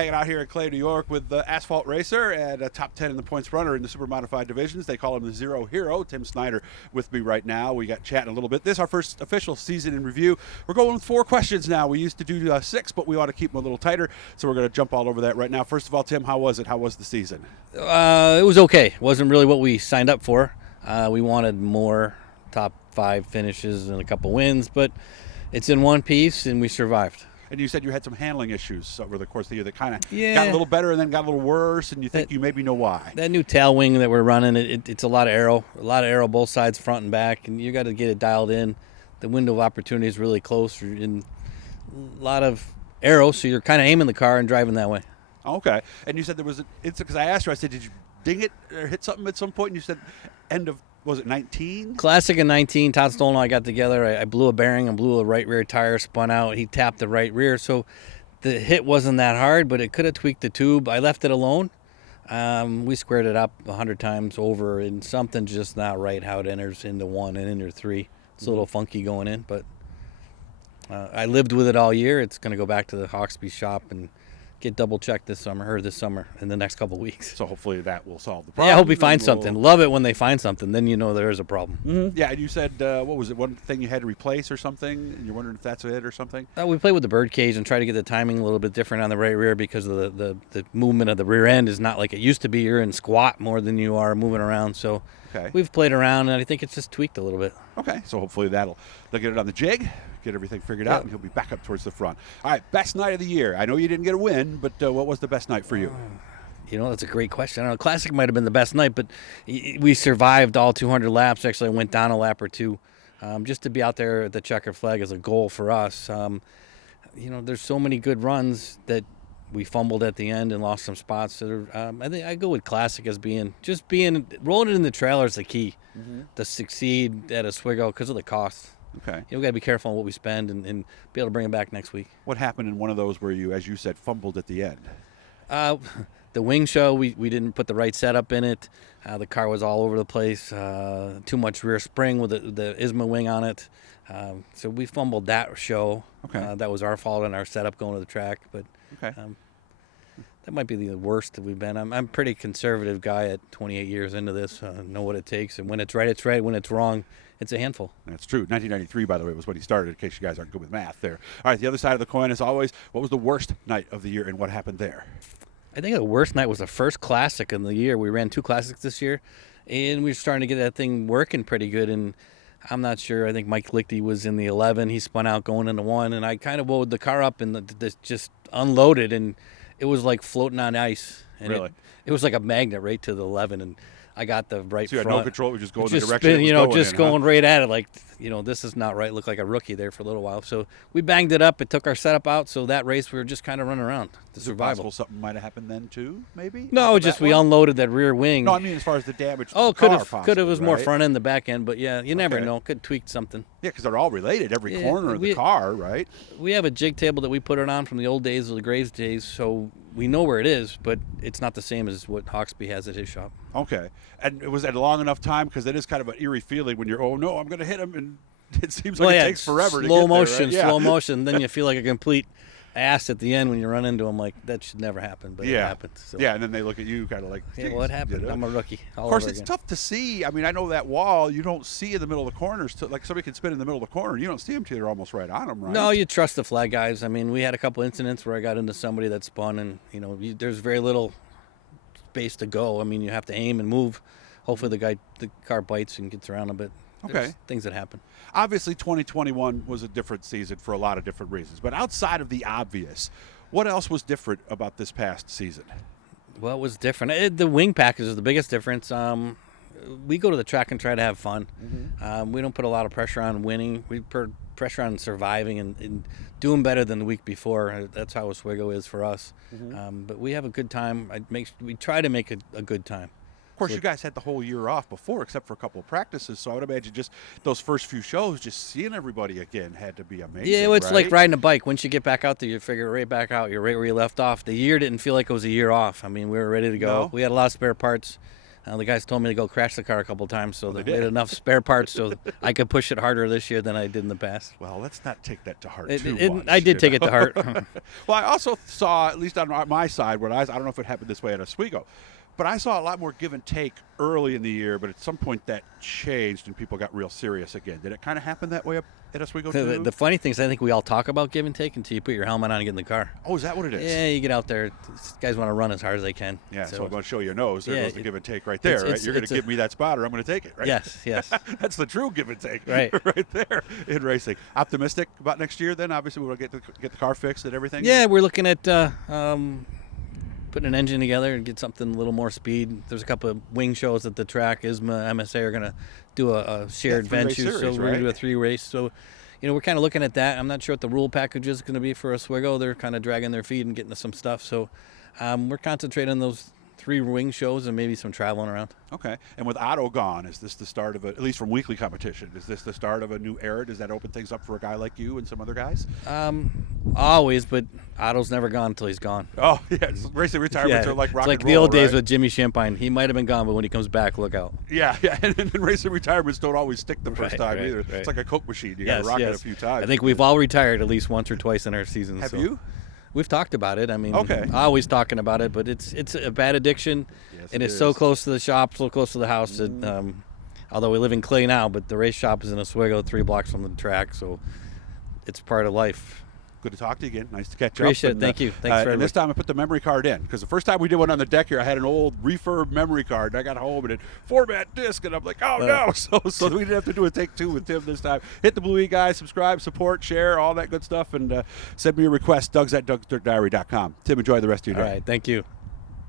Hanging out here in Clay, New York with the Asphalt Racer and a top 10 in the points runner in the Supermodified divisions. They call him the Zero Hero. Tim Snyder with me right now. We got chatting a little bit. This is our first official season in review. We're going with 4 questions now. We used to do 6, but we ought to keep them a little tighter, so we're going to jump all over that right now. First of all, Tim, how was it? How was the season? It was okay. It wasn't really what we signed up for. We wanted more top 5 finishes and a couple wins, but it's in one piece, and we survived. And you said you had some handling issues over the course of the year that kind of got a little better and then got a little worse, and you think you maybe know why. That new tail wing that we're running, it's a lot of arrow both sides, front and back, and you got to get it dialed in. The window of opportunity is really close, and a lot of arrows, so you're kind of aiming the car and driving that way. Okay. And you said there was because I asked you, I said, did you ding it or hit something at some point? And you said end of, was it 19? Classic in 19, Todd Stoll and I got together. I blew a bearing and blew a right rear tire, spun out. He tapped the right rear, so the hit wasn't that hard, but it could have tweaked the tube. I left it alone. We squared it up 100 times over, and something's just not right how it enters into 1 and into 3. It's a little funky going in, but I lived with it all year. It's going to go back to the Hawksby shop and get double checked this summer in the next couple of weeks. So hopefully that will solve the problem. Yeah, I hope we find something. Love it when they find something. Then you know there is a problem. Mm-hmm. Yeah, and you said, what was it, one thing you had to replace or something? And you're wondering if that's it or something? We played with the bird cage and try to get the timing a little bit different on the right rear because of the movement of the rear end is not like it used to be. You're in squat more than you are moving around. So we've played around, and I think it's just tweaked a little bit. Okay, so hopefully they'll get it on the jig, get everything figured out, and he'll be back up towards the front. All right, best night of the year. I know you didn't get a win, but what was the best night for you? That's a great question. I don't know, Classic might have been the best night, but we survived all 200 laps. Actually, I went down a lap or 2. Just to be out there at the checkered flag is a goal for us. There's so many good runs that we fumbled at the end and lost some spots. I think I go with Classic as being rolling it in the trailer is the key to succeed at Oswego because of the cost. Okay. We got to be careful on what we spend and be able to bring it back next week. What happened in one of those where you, as you said, fumbled at the end? The wing show, we didn't put the right setup in it. The car was all over the place. Too much rear spring with the ISMA wing on it. So we fumbled that show. Okay. That was our fault in our setup going to the track. But that might be the worst that we've been. I'm a pretty conservative guy at 28 years into this. Know what it takes. And when it's right, it's right. When it's wrong, it's a handful. That's true. 1993, by the way, was when he started, in case you guys aren't good with math there. All right, the other side of the coin, as always, what was the worst night of the year and what happened there? I think the worst night was the first Classic in the year. We ran 2 Classics this year, and we were starting to get that thing working pretty good. And I'm not sure. I think Mike Lichty was in the 11. He spun out going into 1, and I kind of wound the car up and just unloaded, and it was like floating on ice. And really? It was like a magnet right to the 11, and I got the right front. So you had no control, it was just going the direction spin, it was just going right at it. Like, this is not right. Looked like a rookie there for a little while. So we banged it up. It took our setup out. So that race, we were just kind of running around. The survival. Possible something might have happened then too, maybe? No, we unloaded that rear wing. No, I mean as far as the damage. Oh, could have was more front end, the back end, but yeah, you never know. Could tweak something. Yeah, because they're all related. Every corner of the car, right? We have a jig table that we put it on from the old days of the Graves days, so we know where it is, but it's not the same as what Hawksby has at his shop. Okay, and was it a long enough time? Because it is kind of an eerie feeling when you're, oh no, I'm going to hit him, and it seems like it takes forever to get there, right? Slow motion. Then you feel like a complete ass at the end when you run into him. Like, that should never happen, but it happened. So. Yeah, and then they look at you kind of like, what happened? I'm a rookie. Of course, it's tough to see. I mean, I know that wall you don't see in the middle of the corners. Like somebody can spin in the middle of the corner. You don't see them till you're almost right on them, right? No, you trust the flag guys. I mean, we had a couple incidents where I got into somebody that spun, and there's very little space to go. I mean, you have to aim and move. Hopefully the car bites and gets around a bit. There's things that happen. Obviously, 2021 was a different season for a lot of different reasons. But outside of the obvious, what else was different about this past season? Well, it was different. The wing package is the biggest difference. We go to the track and try to have fun. We don't put a lot of pressure on winning. We put pressure on surviving and doing better than the week before. That's how Oswego is for us. But we have a good time. We try to make a good time. Of course, you guys had the whole year off before, except for a couple of practices. So I would imagine just those first few shows, just seeing everybody again had to be amazing. Yeah, it's like riding a bike. Once you get back out there, you figure it right back out. You're right where you left off. The year didn't feel like it was a year off. I mean, we were ready to go. No. We had a lot of spare parts. The guys told me to go crash the car a couple times, so they they had did. enough spare parts so I could push it harder this year than I did in the past. Well, let's not take that to heart It- too it- much. I did you take it know? to heart. Well, I also saw, at least on my side, I don't know if it happened this way at Oswego, but I saw a lot more give and take early in the year, but at some point that changed and people got real serious again. Did it kind of happen that way up at Oswego too? The funny thing is, I think we all talk about give and take until you put your helmet on and get in the car. Oh, is that what it is? Yeah, you get out there. These guys want to run as hard as they can. Yeah, so I'm going to show you your nose. There Yeah, goes the give and take right there, right? You're going to it's give me that spot or I'm going to take it, right? Yes, yes. That's the true give and take Right. right there in racing. Optimistic about next year then? Obviously, we'll get the car fixed and everything? Yeah, we're looking at putting an engine together and get something a little more speed. There's a couple of wing shows at the track. ISMA, MSA are going to do a shared three-race venue, series, so we're going right? to do a 3-race. So, we're kind of looking at that. I'm not sure what the rule package is going to be for Oswego. They're kind of dragging their feet and getting to some stuff. So we're concentrating on those 3 wing shows and maybe some traveling around. Okay. And with Otto gone, is this the start of at least from weekly competition, is this the start of a new era? Does that open things up for a guy like you and some other guys? Always, but Otto's never gone until he's gone. Oh, yeah. Racing retirements are like rock it's like and the roll, old days right? with Jimmy Champagne. He might have been gone, but when he comes back, look out. Yeah, yeah. And racing retirements don't always stick the first Right, time right, either. right. It's like a Coke machine. You got to rock it a few times. I think we've all retired at least once or twice in our season. Have so. you? We've talked about it. I mean, Okay. always talking about it, but it's a bad addiction, Yes, and it it's so is. close to the shop, so close to the house. That, although we live in Clay now, but the race shop is in Oswego, 3 blocks from the track, so it's part of life. Good to talk to you again. Nice to catch Appreciate up. it. Thank you. Thanks for And this time I put the memory card in because the first time we did one on the deck here, I had an old refurb memory card. And I got home and it format disc, and I'm like, oh no! So we didn't have to do a take 2 with Tim this time. Hit the Blue E guys, subscribe, support, share, all that good stuff, and send me a request. Doug's at DougsDirtDiary.com. Tim, enjoy the rest of your day. All right. Thank you.